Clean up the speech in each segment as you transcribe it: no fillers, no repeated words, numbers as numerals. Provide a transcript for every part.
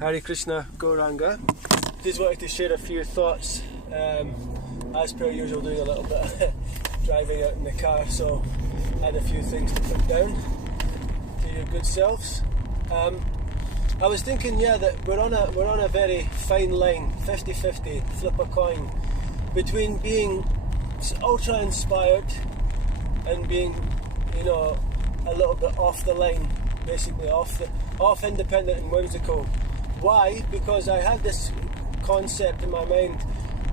Hare Krishna, Gauranga. Just wanted to share a few thoughts. As per usual, doing a little bit of driving out in the car, so I had a few things to put down to your good selves. I was thinking, that we're on a very fine line, 50-50, flip a coin, between being ultra inspired and being, a little bit off the line, basically off independent and whimsical. Why? Because I had this concept in my mind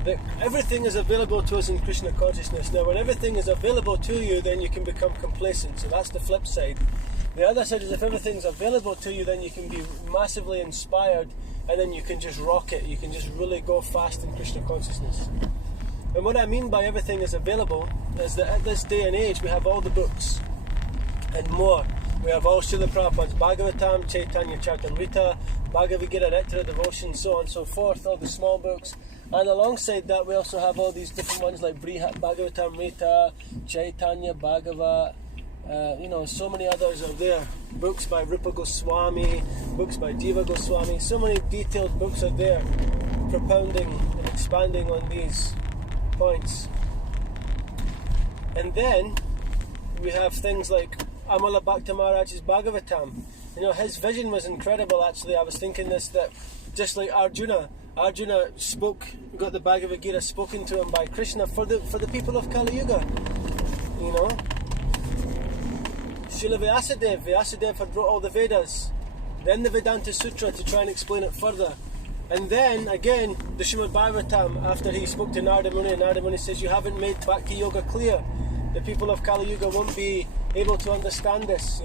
that everything is available to us in Krishna consciousness. Now, when everything is available to you, then you can become complacent. So that's the flip side. The other side is if everything's available to you, then you can be massively inspired, and then you can just rock it. You can just really go fast in Krishna consciousness. And what I mean by everything is available is that at this day and age, we have all the books and more. We have all Srila Prabhupada's Bhagavatam, Chaitanya Charitamrita, Bhagavad Gita, Nectar of Devotion, so on and so forth, all the small books. And alongside that, we also have all these different ones like Brihat Bhagavatamrita, Chaitanya Bhagavat, so many others are there. Books by Rupa Goswami, books by Jiva Goswami, so many detailed books are there, propounding and expanding on these points. And then we have things like Amala Bhakta Maharaj's Bhagavatam. His vision was incredible. Actually, I was thinking this, that just like Arjuna got the Bhagavad Gita spoken to him by Krishna for the people of Kali Yuga. Srila Vyasadeva had wrote all the Vedas, then the Vedanta Sutra to try and explain it further. And then, again, the Srimad Bhagavatam, after he spoke to Narada Muni, and Narada Muni says, you haven't made Bhakti Yoga clear. The people of Kali Yuga won't be able to understand this,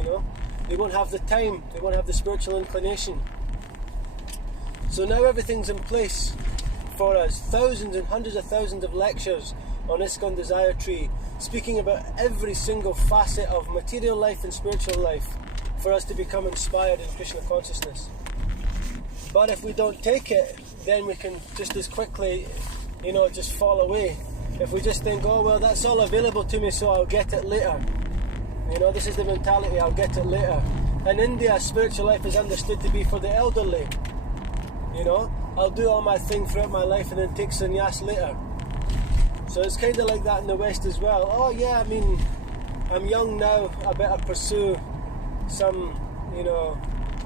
They won't have the time, they won't have the spiritual inclination. So now everything's in place for us. Thousands and hundreds of thousands of lectures on ISKCON Desire Tree, speaking about every single facet of material life and spiritual life for us to become inspired in Krishna consciousness. But if we don't take it, then we can just as quickly, just fall away. If we just think, oh, well, that's all available to me, so I'll get it later. This is the mentality, I'll get it later. In India, spiritual life is understood to be for the elderly. I'll do all my thing throughout my life and then take sannyas later. So it's kind of like that in the West as well. Oh yeah, I'm young now, I better pursue some,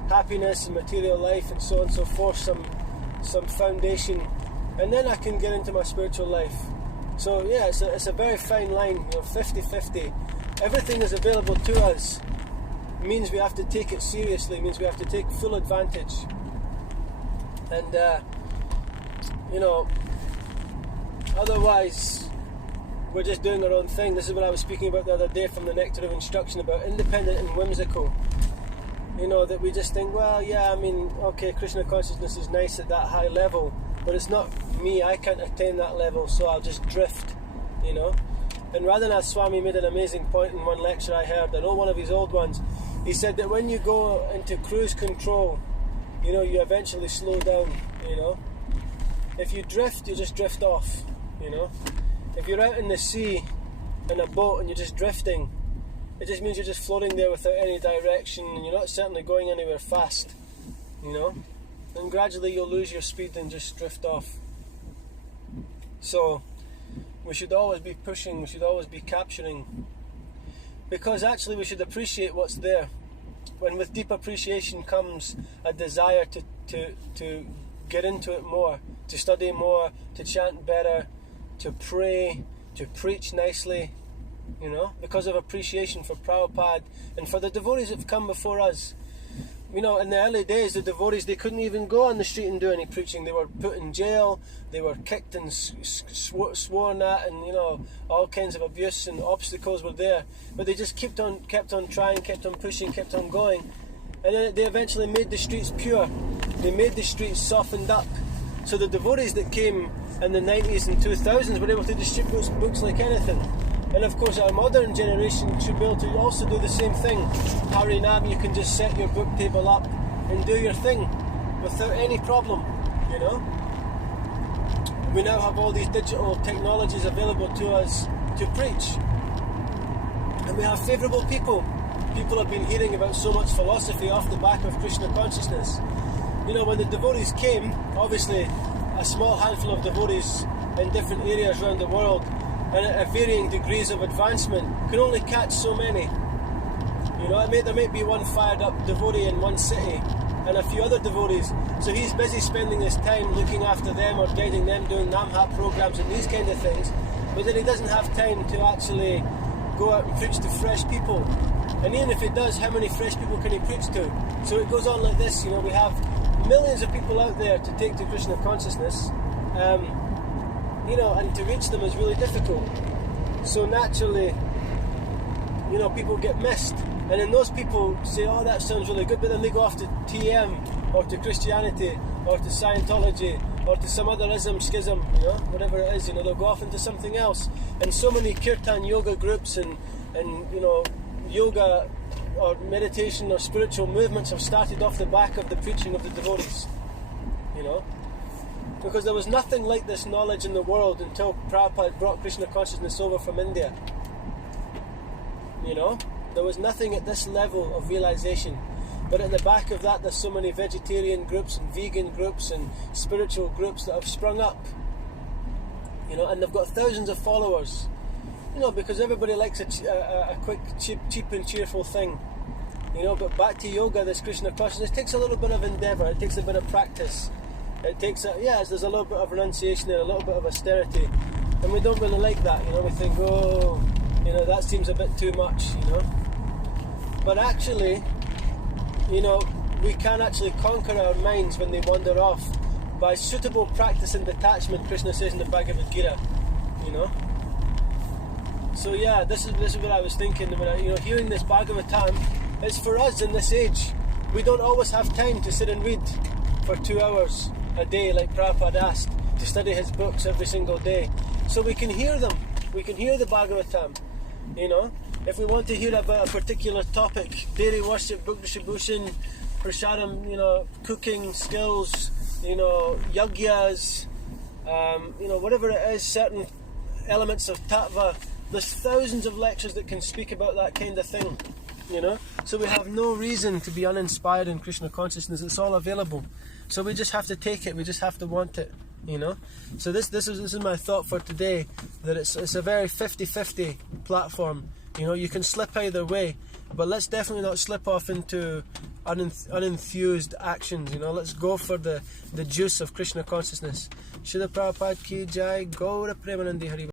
happiness and material life and so on and so forth, some foundation, and then I can get into my spiritual life. So yeah, it's a very fine line, 50-50. Everything is available to us. It means we have to take it seriously, it means we have to take full advantage. And, otherwise, we're just doing our own thing. This is what I was speaking about the other day from the Nectar of Instruction, about independent and whimsical. That we just think, well, okay, Krishna consciousness is nice at that high level, but it's not me, I can't attain that level, so I'll just drift, And Radhanath Swami made an amazing point in one lecture I heard, one of his old ones. He said that when you go into cruise control, you eventually slow down, If you drift, you just drift off, If you're out in the sea in a boat and you're just drifting, it just means you're just floating there without any direction, and you're not certainly going anywhere fast, And gradually you'll lose your speed and just drift off. So we should always be pushing, we should always be capturing, because actually we should appreciate what's there. When with deep appreciation comes a desire to get into it more, to study more, to chant better, to pray, to preach nicely, because of appreciation for Prabhupada and for the devotees that have come before us. In the early days, the devotees, they couldn't even go on the street and do any preaching. They were put in jail, they were kicked and sworn at, and all kinds of abuse and obstacles were there. But they just kept on trying, kept on pushing, kept on going, and then they eventually made the streets pure. They made the streets softened up. So the devotees that came in the 90s and 2000s were able to distribute books like anything. And of course our modern generation should be able to also do the same thing. Harinam, you can just set your book table up and do your thing without any problem, We now have all these digital technologies available to us to preach. And we have favourable people. People have been hearing about so much philosophy off the back of Krishna consciousness. you know, when the devotees came, obviously a small handful of devotees in different areas around the world and at varying degrees of advancement can only catch so many. You know, there might be one fired up devotee in one city and a few other devotees, so he's busy spending his time looking after them or guiding them, doing Namhat programs and these kind of things, but then he doesn't have time to actually go out and preach to fresh people. And even if he does, how many fresh people can he preach to? So it goes on like this, you know, we have millions of people out there to take to Krishna consciousness, you know, and to reach them is really difficult. So naturally, you know, people get missed. And then those people say, oh, that sounds really good, but then they go off to TM or to Christianity or to Scientology or to some other ism, schism, you know, whatever it is, you know, they'll go off into something else. And so many kirtan yoga groups and you know, yoga or meditation or spiritual movements have started off the back of the preaching of the devotees, you know. Because there was nothing like this knowledge in the world until Prabhupada brought Krishna consciousness over from India. You know, there was nothing at this level of realization. But at the back of that, there's so many vegetarian groups and vegan groups and spiritual groups that have sprung up. You know, and they've got thousands of followers. You know, because everybody likes a quick, cheap and cheerful thing. You know, but back to yoga, this Krishna consciousness, it takes a little bit of endeavour, it takes a bit of practice. It takes, there's a little bit of renunciation there, a little bit of austerity. And we don't really like that, you know, we think, oh, you know, that seems a bit too much, you know. But actually, you know, we can actually conquer our minds when they wander off by suitable practice and detachment, Krishna says in the Bhagavad Gita, you know. So yeah, this is what I was thinking when I, you know, hearing this Bhagavatam. It's for us in this age. We don't always have time to sit and read for 2 hours a day like Prabhupada asked, to study his books every single day. So we can hear them. We can hear the Bhagavatam, you know. If we want to hear about a particular topic, dairy worship, book distribution, prasadam, you know, cooking skills, you know, yagyas, you know, whatever it is, certain elements of tattva, there's thousands of lectures that can speak about that kind of thing, you know. So we have no reason to be uninspired in Krishna consciousness. It's all available. So we just have to take it. We just have to want it, you know. So this is my thought for today, that it's a very 50-50 platform. You know, you can slip either way, but let's definitely not slip off into unenthused actions. You know, let's go for the juice of Krishna consciousness. Srila Prabhupada ki jai, Gaura Premanandi Hari.